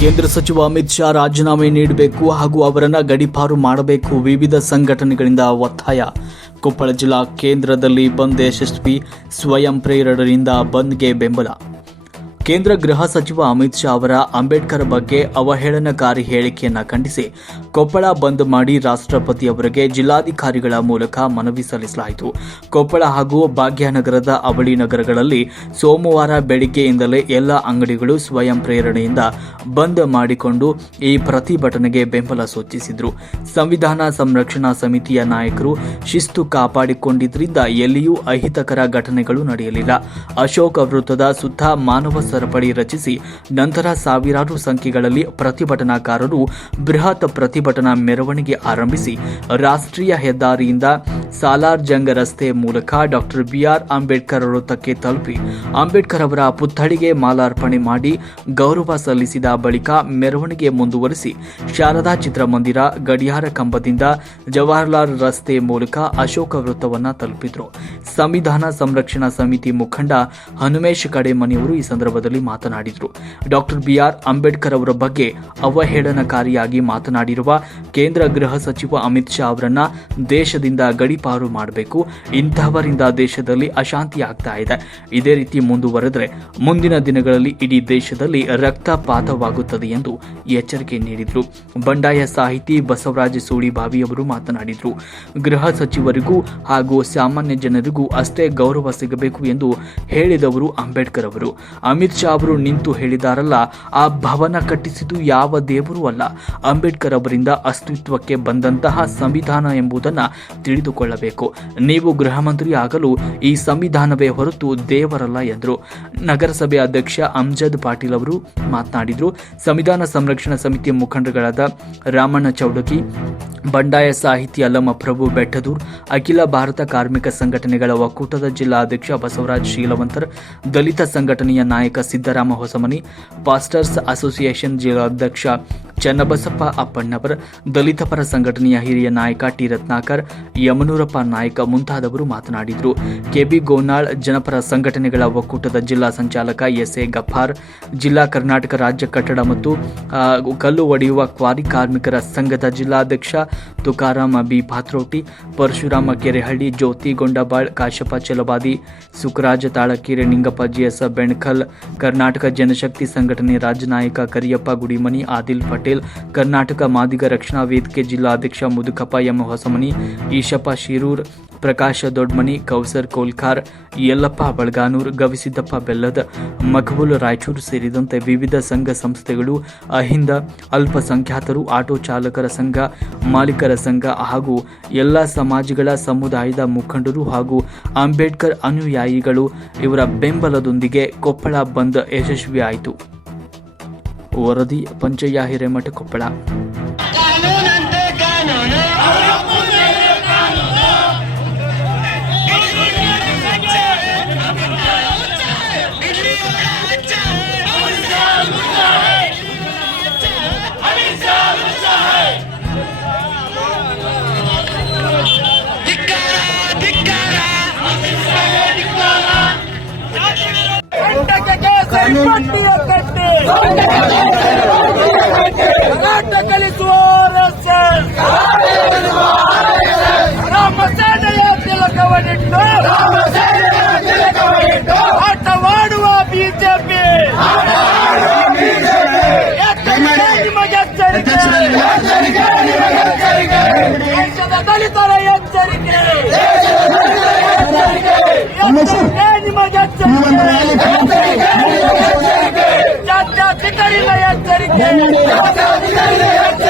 ಕೇಂದ್ರ ಸಚಿವ ಅಮಿತ್ ಶಾ ರಾಜೀನಾಮೆ ನೀಡಬೇಕು ಹಾಗೂ ಅವರನ್ನ ಗಡಿಪಾರು ಮಾಡಬೇಕು ವಿವಿಧ ಸಂಘಟನೆಗಳಿಂದ ಒತ್ತಾಯ. ಕೊಪ್ಪಳ ಜಿಲ್ಲಾ ಕೇಂದ್ರದಲ್ಲಿ ಬಂದ್ ಯಶಸ್ವಿ ಸ್ವಯಂ ಪ್ರೇರಣರಿಂದ ಬಂದ್ಗೆ ಬೆಂಬಲ. ಕೇಂದ್ರ ಗೃಹ ಸಚಿವ ಅಮಿತ್ ಶಾ ಅವರ ಅಂಬೇಡ್ಕರ್ ಬಗ್ಗೆ ಅವಹೇಳನಕಾರಿ ಹೇಳಿಕೆಯನ್ನು ಖಂಡಿಸಿ ಕೊಪ್ಪಳ ಬಂದ್ ಮಾಡಿ ರಾಷ್ಟ್ರಪತಿ ಅವರಿಗೆ ಜಿಲ್ಲಾಧಿಕಾರಿಗಳ ಮೂಲಕ ಮನವಿ ಸಲ್ಲಿಸಲಾಯಿತು. ಕೊಪ್ಪಳ ಹಾಗೂ ಭಾಗ್ಯನಗರದ ಅವಳಿ ನಗರಗಳಲ್ಲಿ ಸೋಮವಾರ ಬೆಳಿಗ್ಗೆಯಿಂದಲೇ ಎಲ್ಲ ಅಂಗಡಿಗಳು ಸ್ವಯಂ ಪ್ರೇರಣೆಯಿಂದ ಬಂದ್ ಮಾಡಿಕೊಂಡು ಈ ಪ್ರತಿಭಟನೆಗೆ ಬೆಂಬಲ ಸೂಚಿಸಿದರು. ಸಂವಿಧಾನ ಸಂರಕ್ಷಣಾ ಸಮಿತಿಯ ನಾಯಕರು ಶಿಸ್ತು ಕಾಪಾಡಿಕೊಂಡಿದ್ದರಿಂದ ಎಲ್ಲಿಯೂ ಅಹಿತಕರ ಘಟನೆಗಳು ನಡೆಯಲಿಲ್ಲ. ಅಶೋಕ ವೃತ್ತದ ಸುತ್ತ ಮಾನವ ಸರಪಳಿ ರಚಿಸಿ. ನಂತರ ಸಾವಿರಾರು ಸಂಖ್ಯೆಗಳಲ್ಲಿ ಪ್ರತಿಭಟನಾಕಾರರು ಬೃಹತ್ ಪ್ರತಿಭಟನಾ ಮೆರವಣಿಗೆ ಆರಂಭಿಸಿ ರಾಷ್ಟ್ರೀಯ ಹೆದ್ದಾರಿಯಿಂದ ಸಾಲಾರ್ ಜಂಗ್ ರಸ್ತೆ ಮೂಲಕ ಡಾಕ್ಟರ್ ಬಿಆರ್ ಅಂಬೇಡ್ಕರ್ ವೃತ್ತಕ್ಕೆ ತಲುಪಿ ಅಂಬೇಡ್ಕರ್ ಅವರ ಪುತ್ಥಳಿಗೆ ಮಾಲಾರ್ಪಣೆ ಮಾಡಿ ಗೌರವ ಸಲ್ಲಿಸಿದ ಬಳಿಕ ಮೆರವಣಿಗೆ ಮುಂದುವರಿಸಿ ಶಾರದಾ ಚಿತ್ರಮಂದಿರ ಗಡಿಯಾರ ಕಂಬದಿಂದ ಜವಾಹರ್ಲಾಲ್ ರಸ್ತೆ ಮೂಲಕ ಅಶೋಕ ವೃತ್ತವನ್ನ ತಲುಪಿದ್ರು. ಸಂವಿಧಾನ ಸಂರಕ್ಷಣಾ ಸಮಿತಿ ಮುಖಂಡ ಹನುಮೇಶ್ ಕಡೆಮನಿಯವರು ಈ ಸಂದರ್ಭದಲ್ಲಿ ಮಾತನಾಡಿದರು. ಡಾಕ್ಟರ್ ಬಿಆರ್ ಅಂಬೇಡ್ಕರ್ ಅವರ ಬಗ್ಗೆ ಅವಹೇಳನಕಾರಿಯಾಗಿ ಮಾತನಾಡಿರುವ ಕೇಂದ್ರ ಗೃಹ ಸಚಿವ ಅಮಿತ್ ಶಾ ಅವರನ್ನ ದೇಶದಿಂದ ಗಡಿಪಾರು ಮಾಡಬೇಕು. ಇಂತಹವರಿಂದ ದೇಶದಲ್ಲಿ ಅಶಾಂತಿ ಆಗ್ತಾ ಇದೆ. ಇದೇ ರೀತಿ ಮುಂದುವರೆದರೆ ಮುಂದಿನ ದಿನಗಳಲ್ಲಿ ಇಡೀ ದೇಶದಲ್ಲಿ ರಕ್ತಪಾತವಾಗುತ್ತದೆ ಎಂದು ಎಚ್ಚರಿಕೆ ನೀಡಿದರು. ಬಂಡಾಯ ಸಾಹಿತಿ ಬಸವರಾಜ ಸೂಳಿಬಾವಿ ಅವರು ಮಾತನಾಡಿದರು. ಗೃಹ ಸಚಿವರಿಗೂ ಹಾಗೂ ಸಾಮಾನ್ಯ ಜನರಿಗೂ ಅಷ್ಟೇ ಗೌರವ ಸಿಗಬೇಕು ಎಂದು ಹೇಳಿದವರು ಅಂಬೇಡ್ಕರ್ ಅವರು. ಅಮಿತ್ ಶಾ ಅವರು ನಿಂತು ಹೇಳಿದಾರಲ್ಲ, ಆ ಭವನ ಕಟ್ಟಿಸಿದ್ದು ಯಾವ ದೇವರು ಅಲ್ಲ. ಅಂಬೇಡ್ಕರ್ ಅವರಿಂದ ಅಸ್ತಿತ್ವಕ್ಕೆ ಬಂದಂತಹ ಸಂವಿಧಾನ ಎಂಬುದನ್ನು ತಿಳಿದುಕೊಳ್ಳಬೇಕು ನೀವು ಗೃಹ ಮಂತ್ರಿ ಆಗಲು ಈ ಸಂವಿಧಾನವೇ ಹೊರತು ದೇವರಲ್ಲ ಎಂದರು. ನಗರಸಭೆ ಅಧ್ಯಕ್ಷ ಅಮ್ಜದ್ ಪಾಟೀಲ್ ಅವರು ಮಾತನಾಡಿದರು. ಸಂವಿಧಾನ ಸಂರಕ್ಷಣಾ ಸಮಿತಿ ಮುಖಂಡಗಳಾದ ರಾಮಣ್ಣ ಚೌಡಕಿ, ಬಂಡಾಯ ಸಾಹಿತಿ ಅಲ್ಲಮ್ಮ ಪ್ರಭು ಬೆಟ್ಟದೂರ್, ಅಖಿಲ ಭಾರತ ಕಾರ್ಮಿಕ ಸಂಘಟನೆಗಳ ಒಕ್ಕೂಟದ ಜಿಲ್ಲಾಧ್ಯಕ್ಷ ಬಸವರಾಜ್ ಶೀಲವಂತರ್, ದಲಿತ ಸಂಘಟನೆಯ ನಾಯಕ ಸಿದ್ದರಾಮ ಹೊಸಮನಿ, ಪಾಸ್ಟರ್ಸ್ ಅಸೋಸಿಯೇಷನ್ ಜಿಲ್ಲಾಧ್ಯಕ್ಷ ಚನ್ನಬಸಪ್ಪ ಅಪ್ಪಣ್ಣವರ್, ದಲಿತ ಪರ ಸಂಘಟನೆಯ ಹಿರಿಯ ನಾಯಕ ಟಿ ರತ್ನಾಕರ್ ಯಮನೂರಪ್ಪ ನಾಯಕ ಮುಂತಾದವರು ಮಾತನಾಡಿದರು. ಕೆಬಿ ಗೋನಾಳ್ ಜನಪರ ಸಂಘಟನೆಗಳ ಒಕ್ಕೂಟದ ಜಿಲ್ಲಾ ಸಂಚಾಲಕ ಎಸ್ ಎ ಗಫಾರ್, ಜಿಲ್ಲಾ ಕರ್ನಾಟಕ ರಾಜ್ಯ ಕಟ್ಟಡ ಮತ್ತು ಕಲ್ಲು ಒಡೆಯುವ ಕ್ವಾರಿ ಕಾರ್ಮಿಕರ ಸಂಘದ ಜಿಲ್ಲಾಧ್ಯಕ್ಷ ತುಕಾರಾಮ ಬಿ. ಪಾತ್ರೋಟಿ, ಪರಶುರಾಮ ಕೆರೆಹಳ್ಳಿ, ಜ್ಯೋತಿ ಗೊಂಡಬಾಳ್, ಕಾಶಪ್ಪ ಚಲಬಾದಿ, ಸುಖರಾಜ ತಾಳಕೀರೆ, ನಿಂಗಪ್ಪ ಜಿಎಸ್ ಬೆಣಕಲ್, ಕರ್ನಾಟಕ ಜನಶಕ್ತಿ ಸಂಘಟನೆ ರಾಜ್ಯ ಕರಿಯಪ್ಪ ಗುಡಿಮನಿ, ಆದಿಲ್ ಪಟೇಲ್, ಕರ್ನಾಟಕ ಮಾದಿಗ ರಕ್ಷಣಾ ವೇದಿಕೆ ಜಿಲ್ಲಾಧ್ಯಕ್ಷ ಮುದುಕಪ್ಪ ಎಂ ಹೊಸಮನಿ, ಈಶಪ್ಪ ಶಿರೂರ್, ಪ್ರಕಾಶ ದೊಡ್ಮನಿ, ಕೌಸರ್ ಕೋಲ್ಕಾರ್ ಯಲ್ಲಪ್ಪ ಬಳಗಾನೂರ್, ಗವಿಸಿದ್ದಪ್ಪ ಬೆಲ್ಲದ ಮಕಬೂಲ್ ರಾಯಚೂರು ಸೇರಿದಂತೆ ವಿವಿಧ ಸಂಘ ಸಂಸ್ಥೆಗಳು, ಅಹಿಂದ, ಅಲ್ಪಸಂಖ್ಯಾತರು, ಆಟೋ ಚಾಲಕರ ಸಂಘ, ಮಾಲೀಕರ ಸಂಘ ಹಾಗೂ ಎಲ್ಲ ಸಮಾಜಗಳ ಸಮುದಾಯದ ಮುಖಂಡರು ಹಾಗೂ ಅಂಬೇಡ್ಕರ್ ಅನುಯಾಯಿಗಳು ಇವರ ಬೆಂಬಲದೊಂದಿಗೆ ಕೊಪ್ಪಳ ಬಂದ್ ಯಶಸ್ವಿಯಾಯಿತು. ವರದಿ, ಪಂಚಯ್ಯ ಹಿರೇಮಠ, ಕೊಪ್ಪಳ. ಕಂಟಕಕ್ಕೆ ಸರಿಪಟ್ಟಿಯ ಕಟ್ಟಿ ಹೋರಾಟ ಕಲಿಸುವ RSS. ರಾಮ ಸೇನೆಯ ತಿಲಕವನ್ನಿಟ್ಟು ಆಟವಾಡುವ ಬಿಜೆಪಿ ನಿಮಗೆ ಎಚ್ಚರಿಕೆ ದೇಶದ ದಲಿತರ ಎಚ್ಚರಿಕೆ ಎಚ್ಚರಿಕೆ ನಿಮಗೆ ಎಚ್ಚರಿಕೆ ಜಾತ್ಯಾತೀತರಿನ ಎಚ್ಚರಿಕೆ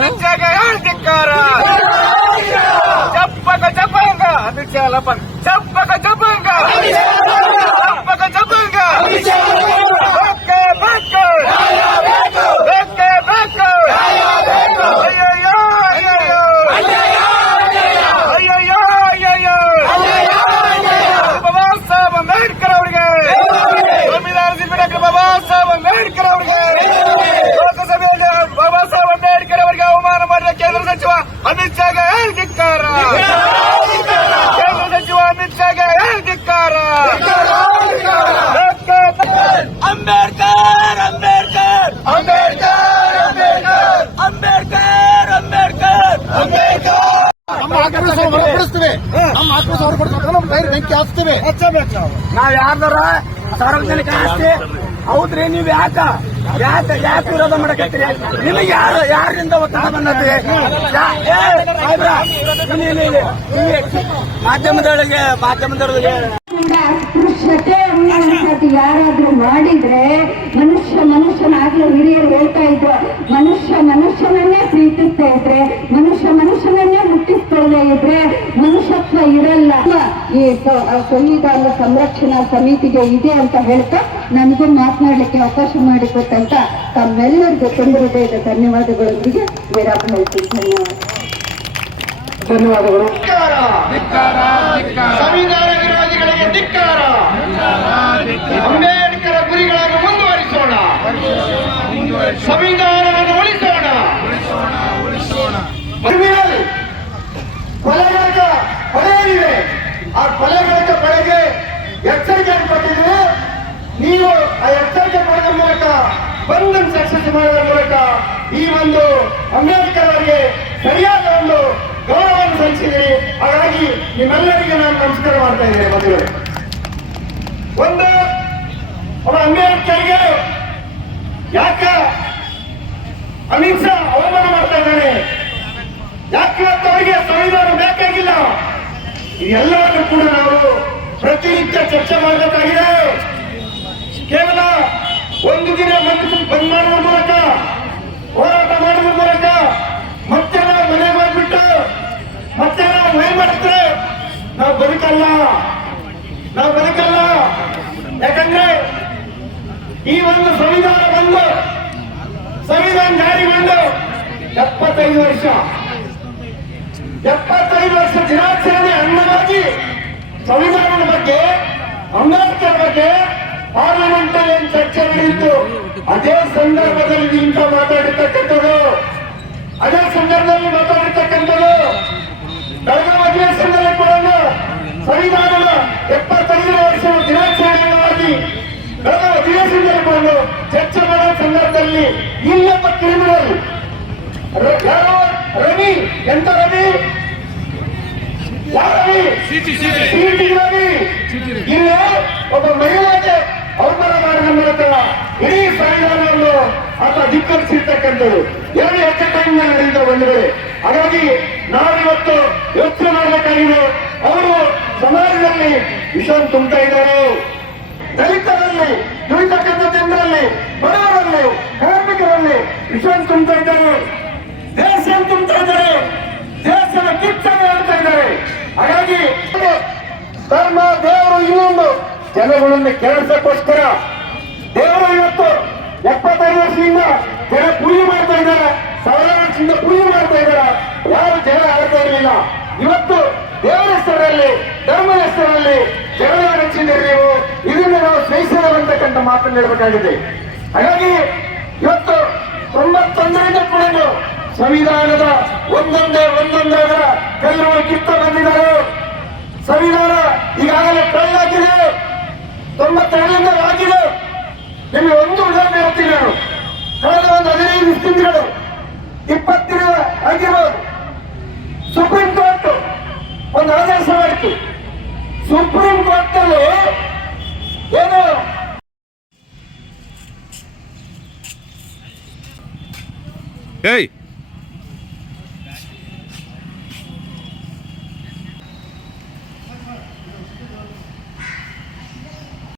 ಅಮಿತ್ ಶಾಗೆ ಧಿಕ್ಕಾರ ಚಪ್ಪಕ ಚಪ್ಪಂಗ ಅಮಿತ್ ಶಾ ಅಲ್ಲಪ್ಪ ಚಪ್ಪಕ ಚಪ್ಪಂಗ ಚಪ್ಪಕ ಚಪ್ಪಂಗ ಬೇಕೇ ಬೇಕು ಬೇಕೇ ಬೇಕು ಅಯ್ಯಯ್ಯೋ ಅಯ್ಯಯ್ಯೋ ಅಯ್ಯಯ್ಯೋ ಅಯ್ಯಯ್ಯೋ ಬಾಬಾ ಸಾಹೇಬ್ ಅಂಬೇಡ್ಕರ್ ಅವರಿಗೆ ಸಂವಿಧಾನ ಶಿಲ್ಪಿ ಡಾಕ್ಟರ್ ಬಾಬಾ ಸಾಹೇಬ್ ಅಂಬೇಡ್ಕರ್ ಅವರಿಗೆ ಲೋಕಸಭೆಯಲ್ಲಿ ಬಾಬಾ ಸಾಹೇಬ್ ಅಂಬೇಡ್ಕರ್ ಅವರಿಗೆ ಅವಮಾನ ಮಾಡಿದ ಕೇಂದ್ರ ಸಚಿವ ಅಮಿತ್ ಶಾಗೆ ಧಿಕ್ಕಾರ ಕೇಂದ್ರ ಸಚಿವ ಅಮಿತ್ ಶಾಗೆ ಧಿಕ್ಕಾರ ಅಂಬೇಡ್ಕರ್ ಅಂಬೇಡ್ಕರ್ ಅಂಬೇಡ್ಕರ್. ಅಂಬೇಡ್ಕರ್ ಅಂಬೇಡ್ಕರ್. ಅಂಬೇಡ್ಕರ್. ನಮ್ಮ ಆಕ್ರೋಶ ಹೊರಪಡಿಸ್ತೇವೆ ನಮ್ಮ ಆಕ್ರೋಶ ಹೊರಪಡಿಸ್ಬೇಕು ನಮ್ಮ ಬೈರ್ ಬೆಂಕಿ ಹಚ್ತೇವೆ ನಾವ್ ಯಾರ್ದಾರ ಸಾರ್ವಜನಿಕ ಆಸ್ತಿ ಹೌದ್ರಿ ನೀವ್ ಯಾಕ? ಯಾಕ ಯಾಕ ವಿರೋಧ ಮಾಡಕತ್ತೀರಿ? ನಿಮಗೆ ಯಾರು ಯಾರಿಂದ ಒತ್ತಡ ಬಂದದ್ರಿ? ಮಾಧ್ಯಮದೊಳಗೆ ಮಾಧ್ಯಮದೊಳಗೆ. ಅಸ್ಪೃಶ್ಯತೆ ಯಾರಾದ್ರೂ ಮಾಡಿದ್ರೆ ಮನುಷ್ಯ ಮನುಷ್ಯನಾಗ್ಲೂ ಹಿರಿಯರು ಹೇಳ್ತಾ ಇದ್ರು ಮನುಷ್ಯ ಮನುಷ್ಯನನ್ನೇ ಪ್ರೀತಿಸ್ತಾ ಇದ್ರೆ ಮನುಷ್ಯ ಮನುಷ್ಯನನ್ನೇ ಮುಟ್ಟಿಸ್ಕೊಳ್ಳದೆ ಇದ್ರೆ ಮನುಷ್ಯತ್ವ ಇರಲ್ಲ. ಈ ಸಂವಿಧಾನ ಸಂರಕ್ಷಣಾ ಸಮಿತಿಗೆ ಇದೆ ಅಂತ ಹೇಳ್ತಾ ನನಗೂ ಮಾತನಾಡ್ಲಿಕ್ಕೆ ಅವಕಾಶ ಮಾಡಿಕೊಟ್ಟಂತ ತಮ್ಮೆಲ್ಲರಿಗೂ ತುಂಬ ಹೃದಯದ ಧನ್ಯವಾದಗಳೊಂದಿಗೆ ವಿರಾಮ ಹೇಳ್ತೀನಿ. ಧನ್ಯವಾದ ಧನ್ಯವಾದಗಳು ಸಂವಿಧಾನ ವಿರೋಧಿಗಳಿಗೆ ಧಿಕ್ಕಾರ. ಅಂಬೇಡ್ಕರ್ ಗುರಿಗಳನ್ನು ಮುಂದುವರಿಸೋಣ. ಸಂವಿಧಾನವನ್ನು ಉಳಿಸೋಣ ಮರುವಿನಲ್ಲಿ ಕೊಲೆಗಡಕ ಪಡೆಯಲಿವೆ ಆ ಕೊಲೆಗಡಕ ಪಡೆಗೆ ಎಚ್ಚರಿಕೆ ಕೊಟ್ಟಿದ್ರು ನೀವು ಆ ಎಚ್ಚರಿಕೆ ಪಡೆದ ಮೂಲಕ ಬಂಧನ್ ಸಕ್ಸಸ್ ಮಾಡುವ ಮೂಲಕ ಈ ಒಂದು ಅಂಬೇಡ್ಕರ್ ಅವರಿಗೆ ಸರಿಯಾದ ಒಂದು ಗೌರವವನ್ನು ಸಲ್ಲಿಸಿದಿರಿ ಹಾಗಾಗಿ ನಿಮ್ಮೆಲ್ಲರಿಗೆ ನಾನು ನಮಸ್ಕಾರ ಮಾಡ್ತಾ ಇದ್ದೇನೆ ಮದುವೆ ಒಂದು ಅವರ ಅಂಬೇಡ್ಕರ್ಗೆ ಯಾಕ ಅಮಿತ್ ಶಾ ಅವಮಾನ ಮಾಡ್ತಾ ಇದ್ದಾನೆ? ಯಾಕೆ ಅವರಿಗೆ ಸಂವಿಧಾನ ಬೇಕಾಗಿಲ್ಲ? ಇದೆಲ್ಲವನ್ನು ಕೂಡ ನಾವು ಪ್ರತಿನಿತ್ಯ ಚರ್ಚೆ ಮಾಡಬೇಕಾಗಿದೆ. ಕೇವಲ ಒಂದು ದಿನ ಬಂದ್ ಬಂದ್ ಮಾಡುವ ಮೂಲಕ ಹೋರಾಟ ಮಾಡುವ ಮೂಲಕ ಮತ್ತೆ ನಾವು ಮನೆಗೆ ಹೋಗ್ಬಿಟ್ಟು ಮತ್ತೆ ನಾವು ಮೈ ಮಾಡಿದ್ರೆ ನಾವು ಬದುಕಲ್ಲ ನಾವು ಬದುಕಲ್ಲ ಯಾಕಂದ್ರೆ ಈ ಒಂದು ಸಂವಿಧಾನ ಬಂದು ಸಂವಿಧಾನ ಜಾರಿ ಬಂದು ಎಪ್ಪತ್ತೈದು ವರ್ಷ. ಎಪ್ಪತ್ತೈದು ವರ್ಷ ದಿನಾಚರಣೆ ಅಂಗವಾಗಿ ಸಂವಿಧಾನದ ಬಗ್ಗೆ, ಅಂಬೇಡ್ಕರ್ ಬಗ್ಗೆ ಪಾರ್ಲಿಮೆಂಟ್ ಅಲ್ಲಿ ಏನ್ ಚರ್ಚೆ ನಡೆಯಿತು. ಅದೇ ಸಂದರ್ಭದಲ್ಲಿ ಇಂತ ಮಾತಾಡಿರ್ತಕ್ಕಂಥದ್ದು. ಅದೇ ಸಂದರ್ಭದಲ್ಲಿ ಮಾತಾಡಿರ್ತಕ್ಕಂಥದ್ದು. ಬೆಳಗಾವಿ ಅಧಿವೇಶನದಲ್ಲಿ ಕೂಡ ಸಂವಿಧಾನದ ಎಪ್ಪತ್ತೈದನೇ ವರ್ಷದ ದಿನಾಚರಣೆಗಾಗಿ ಬೆಳಗಾವಿ ಅಧಿವೇಶನದಲ್ಲಿ ಕೂಡ ಚರ್ಚೆ ಮಾಡೋ ಸಂದರ್ಭದಲ್ಲಿ ಇಲ್ಲಪ್ಪ ಕ್ರಿಮಿನಲ್ ರವಿ. ಎಂತ ರವಿ? ಇಲ್ಲಿ ಒಬ್ಬ ಮಹಿಳೆಗೆ ಅವಮಾನ ಮಾಡಿದ ಮೂಲಕ ಇಡೀ ಸಂವಿಧಾನವನ್ನು ಆತ ಧಿಕ್ಕರಿಸಿರ್ತಕ್ಕಂಥದ್ದು. ಎರಡು ಹೆಚ್ಚು ಟೈಮ್ ನಡೆದ ಬಂದಿದೆ. ಹಾಗಾಗಿ ನಾವಿವತ್ತು ಯೋಚನೆ ಮಾಡಬೇಕಾಗಿದೆ. ಅವರು ಸಮಾಜದಲ್ಲಿ ವಿಷ ತುಂಬ್ತಾ ಇದ್ದಾರೆ. ದಲಿತರಲ್ಲಿ ದುಡಿತಕ್ಕಂಥ ಜನರಲ್ಲಿ ಬಡವರಲ್ಲಿ ಕಾರ್ಮಿಕರಲ್ಲಿ ವಿಷ ತುಂಬ್ತಾ ಇದ್ದಾರೆ. ದೇಶ ತುಂಬ್ತಾ ಇದ್ದಾರೆ ದೇಶದ ಕಿಚ್ಚನ್ನು ಹೇಳ್ತಾ ಇದ್ದಾರೆ. ಹಾಗಾಗಿ ಧರ್ಮ, ದೇವರು ಇನ್ನೊಂದು. ಜನಗಳನ್ನು ಕೇಳಿಸಕ್ಕೋಸ್ಕರ ದೇವರು ಇವತ್ತು ಎಪ್ಪತ್ತೈದು ವರ್ಷದಿಂದ ಜನ ಪೂಜೆ ಮಾಡ್ತಾ ಇದ್ದಾರೆ. ಸಾವಿರ ವರ್ಷದಿಂದ ಪೂಜೆ ಮಾಡ್ತಾ ಇದ್ದಾರೆ. ಯಾರು ಜನ ಆಡ್ತಾ ಇರಲಿಲ್ಲ. ಇವತ್ತು ದೇವರ ಹೆಸರಲ್ಲಿ, ಧರ್ಮದ ಹೆಸರಲ್ಲಿ ಜನರ ರಚಿಸಿದ್ದೀರಿ ನೀವು ಇದನ್ನು ನಾವು ಸಹಿಸದಂತಕ್ಕಂಥ ಮಾತನ್ನು ಹೇಳಬೇಕಾಗಿದೆ. ಹಾಗಾಗಿ ಇವತ್ತು ತೊಂಬತ್ತೊಂದರಿಂದ ಕೂಡ ಸಂವಿಧಾನದ ಒಂದೊಂದೇ ಒಂದೊಂದರ ಕೈರುವ ಕಿತ್ತ ಬಂದಿದ್ದಾರೆ. ಸಂವಿಧಾನ ಈಗಾಗಲೇ ಕಳ್ಳಾಗಿದೆ. ತೊಂಬತ್ತೆರಡರಿಂದ ಆಗಿದೆ. ನಿಮಗೆ ಒಂದು ಉದಾಹರಣೆ ಹೇಳ್ತೀನಿ ನಾನು. ಕಳೆದ ಒಂದು ಹದಿನೈದು ತಿಂಗಳು ಇಪ್ಪತ್ತಿನ ಆಗಿರ್ಬೋದು. ಸುಪ್ರೀಂ ಕೋರ್ಟ್ ಒಂದು ಆದೇಶ ಮಾಡಿತು. ಸುಪ್ರೀಂ ಕೋರ್ಟ್ ಅಲ್ಲಿ ಏನು ಏಯ್